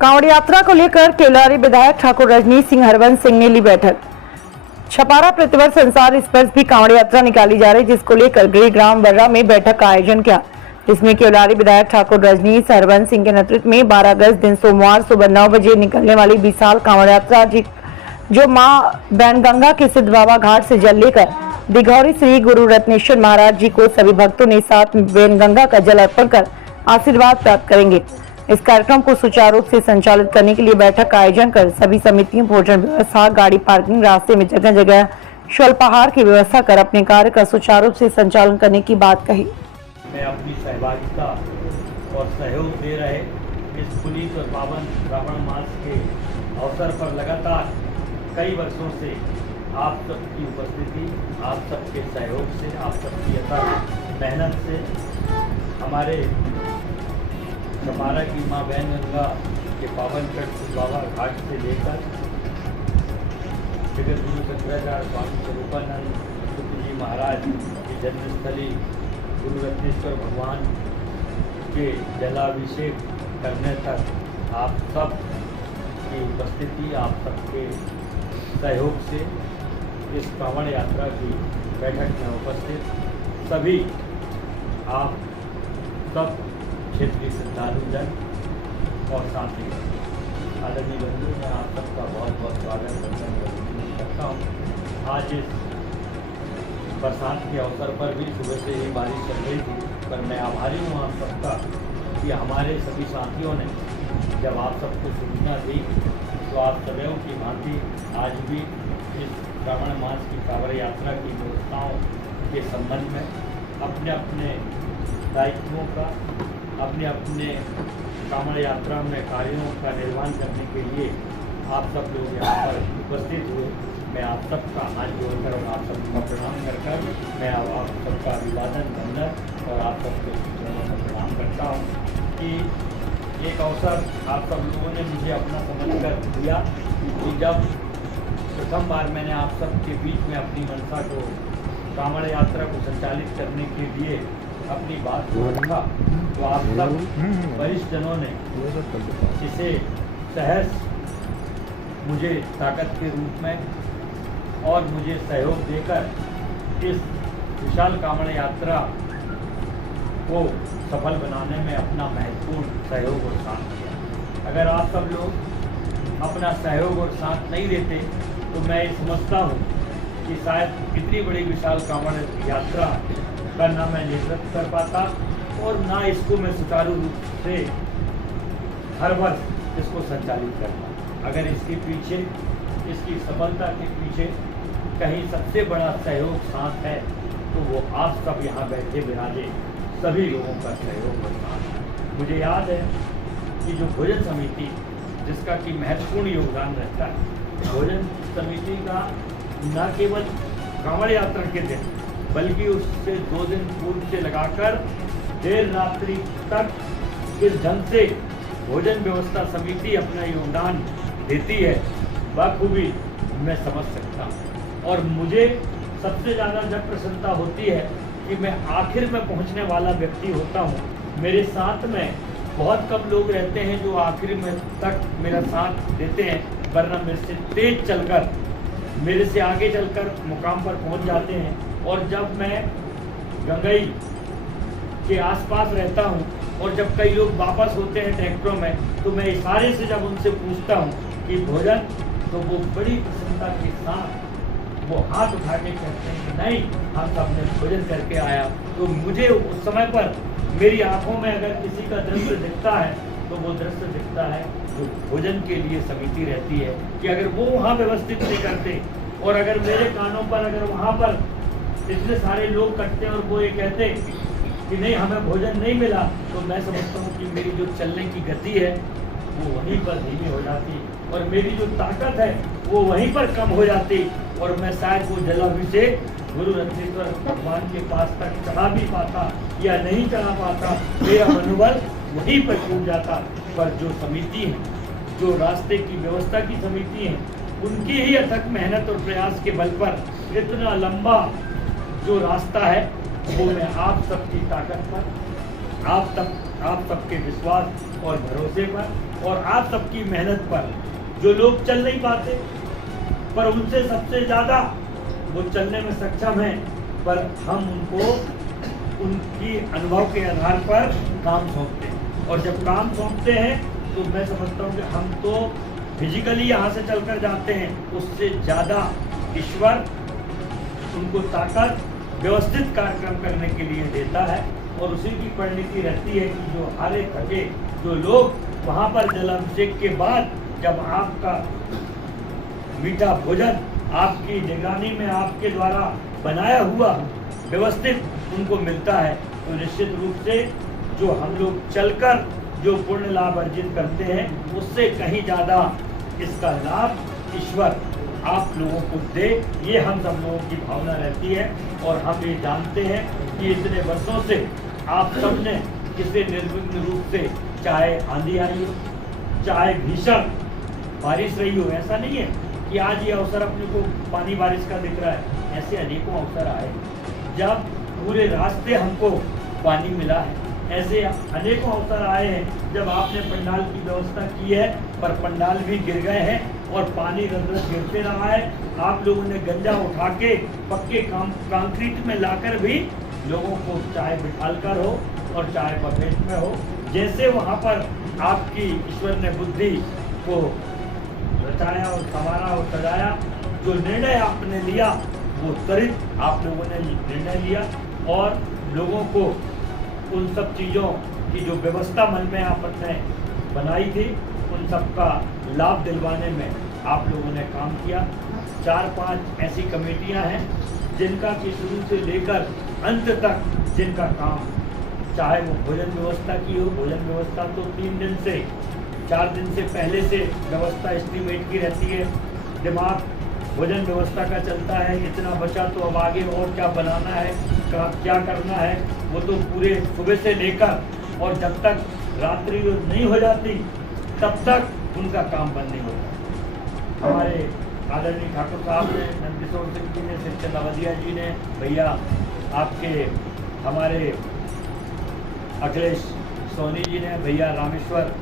कांवड़ यात्रा को लेकर केवलारी विधायक ठाकुर रजनीश सिंह हरवंश सिंह ने ली बैठक। छपारा प्रतिवर्ष संसार इस वर्ष भी कांवड़ यात्रा निकाली जा रही, जिसको लेकर गिरिग्राम वर्रा में बैठक का आयोजन किया, जिसमें केवलारी विधायक ठाकुर रजनीश हरवंश सिंह के नेतृत्व में 12 अगस्त दिन सोमवार सुबह 9 बजे निकलने वाली विशाल कांवड़ यात्रा जो मां बैनगंगा के सिद्ध बाबा घाट से जल लेकर दिघौरी श्री गुरु रत्नेश्वर महाराज जी को सभी भक्तों ने साथ बैनगंगा का जल अर्पण कर आशीर्वाद प्राप्त करेंगे। इस कार्यक्रम को सुचारू रूप से संचालित करने के लिए बैठक का आयोजन कर सभी समितियों, भोजन व्यवस्था, गाड़ी पार्किंग, रास्ते में जगह जगह स्वल्पाहार की व्यवस्था कर अपने कार्य का सुचारू रूप से संचालन करने की बात कही। मैं अपनी सहभागिता और सहयोग दे रहे इस पुनीत और पावन श्रावण मास के अवसर पर लगातार कई वर्षों से आप सबकी उपस्थिति, आप सबके सहयोग से, आप सबकी अथक मेहनत से हमारे छपारा की माँ बैनगंगा के पावन तट बाबा घाट से लेकर जगत गुरु शंकराचार्य स्वामी स्वरूपानंद जी महाराज की जन्मस्थली गुरु रत्नेश्वर भगवान के जलाभिषेक करने तक आप सब की उपस्थिति, आप सबके सहयोग से इस कांवड़ यात्रा की बैठक में उपस्थित सभी आप सब क्षेत्रीय श्रद्धालु जन और साथी आदरणीय बंधु, मैं आप सबका बहुत बहुत स्वागत करता हूँ। आज इस बरसात के अवसर पर भी सुबह से ही बारिश चल रही थी, पर मैं आभारी हूँ आप सबका कि हमारे सभी साथियों ने जब आप सबको सूचना दी तो आप सदैव की भांति आज भी इस श्रावण मास की कांवड़ यात्रा की व्यवस्थाओं के संबंध में अपने अपने दायित्वों का, अपने अपने कांवड़ यात्रा में कार्यों का निर्वहन करने के लिए आप सब लोग यहाँ पर उपस्थित हुए। मैं आप सबका हाथ जोड़कर और आप सबका प्रणाम कर मैं आप सबका अभिवादन वंदन और आप सबके चरणों में प्रणाम करता हूँ कि एक अवसर आप सब लोगों ने मुझे अपना समझकर दिया कि जब प्रथम बार मैंने आप सबके बीच में अपनी मनसा को कांवड़ यात्रा को संचालित करने के लिए अपनी बात को रखा तो आप सब वरिष्ठ जनों ने इसे सहज मुझे ताकत के रूप में और मुझे सहयोग देकर इस विशाल कांवड़ यात्रा को सफल बनाने में अपना महत्वपूर्ण सहयोग और साथ दिया। अगर आप सब लोग अपना सहयोग और साथ नहीं देते तो मैं ये समझता हूँ कि शायद कितनी बड़ी विशाल कांवड़ यात्रा का ना मैं नेतृत्व कर पाता और ना इसको मैं सुचारू रूप से हर वर्ष इसको संचालित करता। अगर इसके पीछे, इसकी सफलता के पीछे कहीं सबसे बड़ा सहयोग साथ है तो वो आप सब यहाँ बैठे बिराजे सभी लोगों का सहयोग और साथ है। मुझे याद है कि जो भोजन समिति जिसका कि महत्वपूर्ण योगदान रहता है, भोजन समिति का न केवल कांवड़ यात्रा के दिन बल्कि उससे 2 दिन पूर्व से लगाकर देर रात्रि तक किस ढंग से भोजन व्यवस्था समिति अपना योगदान देती है बखूबी मैं समझ सकता हूँ। और मुझे सबसे ज़्यादा जब प्रसन्नता होती है कि मैं आखिर में पहुंचने वाला व्यक्ति होता हूं। मेरे साथ में बहुत कम लोग रहते हैं जो आखिर में तक मेरा साथ देते हैं, वरना मेरे से तेज चलकर, मेरे से आगे चलकर मुकाम पर पहुंच जाते हैं। और जब मैं गंगई के आसपास रहता हूं और जब कई लोग वापस होते हैं ट्रैक्टरों में तो मैं इशारे से जब उनसे पूछता हूं कि भोजन, तो वो बड़ी प्रसन्नता के साथ वो हाथ उठा के कहते हैं कि नहीं, हम सबने भोजन करके आया। तो मुझे उस समय पर मेरी आंखों में अगर किसी का दृश्य दिखता है तो वो दृश्य दिखता है जो भोजन के लिए समिति रहती है कि अगर वो वहाँ व्यवस्थित नहीं करते और अगर मेरे कानों पर अगर वहाँ पर इतने सारे लोग कटते और वो ये कहते कि नहीं हमें भोजन नहीं मिला, तो मैं समझता हूँ कि मेरी जो चलने की गति है वो वहीं पर धीमी हो जाती और मेरी जो ताकत है वो वहीं पर कम हो जाती और मैं शायद वो जलाभिषेक गुरु रत्नेश्वर भगवान के पास तक चढ़ा भी पाता या नहीं चढ़ा पाता, मेरा मनोबल वहीं पर टूट जाता। पर जो समिति है, जो रास्ते की व्यवस्था की समिति है, उनकी ही अथक मेहनत और प्रयास के बल पर इतना लंबा जो रास्ता है वो मैं आप सबकी ताकत पर, आप सबके विश्वास और भरोसे पर और आप सबकी मेहनत पर जो लोग चल नहीं पाते, पर उनसे सबसे ज़्यादा वो चलने में सक्षम हैं, पर हम उनको उनकी अनुभव के आधार पर काम सौंपते हैं। और जब काम सौंपते हैं तो मैं समझता हूँ कि हम तो फिजिकली यहाँ से चलकर जाते हैं, उससे ज़्यादा ईश्वर उनको ताकत व्यवस्थित कार्यक्रम करने के लिए देता है। और उसी की परिणति रहती है कि जो हारे थके जो लोग वहाँ पर जलाभिषेक के बाद जब आपका मीठा भोजन आपकी निगरानी में आपके द्वारा बनाया हुआ व्यवस्थित उनको मिलता है, तो निश्चित रूप से जो हम लोग चलकर जो पुण्य लाभ अर्जित करते हैं उससे कहीं ज़्यादा इसका लाभ ईश्वर आप लोगों को दे, ये हम सब लोगों की भावना रहती है। और हम ये जानते हैं कि इतने वर्षों से आप सबने किसी निर्विघ्न रूप से, चाहे आंधी आई हो, चाहे भीषण बारिश रही हो, ऐसा नहीं है कि आज ये अवसर अपने को पानी बारिश का दिख रहा है, ऐसे अनेकों अवसर आए जब पूरे रास्ते हमको पानी मिला है, ऐसे अनेकों अवसर आए हैं जब आपने पंडाल की व्यवस्था की है पर पंडाल भी गिर गए हैं और पानी रंध्र गिरते रहा है। आप लोगों ने गंजा उठा के पक्के कंक्रीट में लाकर भी लोगों को चाहे बिठालकर हो और चाहे बकेट में हो, जैसे वहाँ पर आपकी ईश्वर ने बुद्धि को रचाया और संवारा और सजाया, जो निर्णय आपने लिया वो त्वरित आप लोगों ने निर्णय लिया और लोगों को उन सब चीज़ों की जो व्यवस्था मन में आपने बनाई थी उन सब का लाभ दिलवाने में आप लोगों ने काम किया। 4-5 ऐसी कमेटियां हैं जिनका कि शुरू से लेकर अंत तक जिनका काम, चाहे वो भोजन व्यवस्था की हो, भोजन व्यवस्था तो 3 दिन से 4 दिन से पहले से व्यवस्था एस्टिमेट की रहती है, दिमाग भोजन व्यवस्था का चलता है, इतना बचा तो अब आगे और क्या बनाना है, क्या करना है, वो तो पूरे सुबह से लेकर और जब तक रात्रि नहीं हो जाती तब तक उनका काम बंद नहीं होता। हमारे आदरणीय ठाकुर साहब ने, नंदकिशोर सिंह जी ने, शिवचंद अवधिया जी ने, भैया आपके हमारे अखिलेश सोनी जी ने, भैया रामेश्वर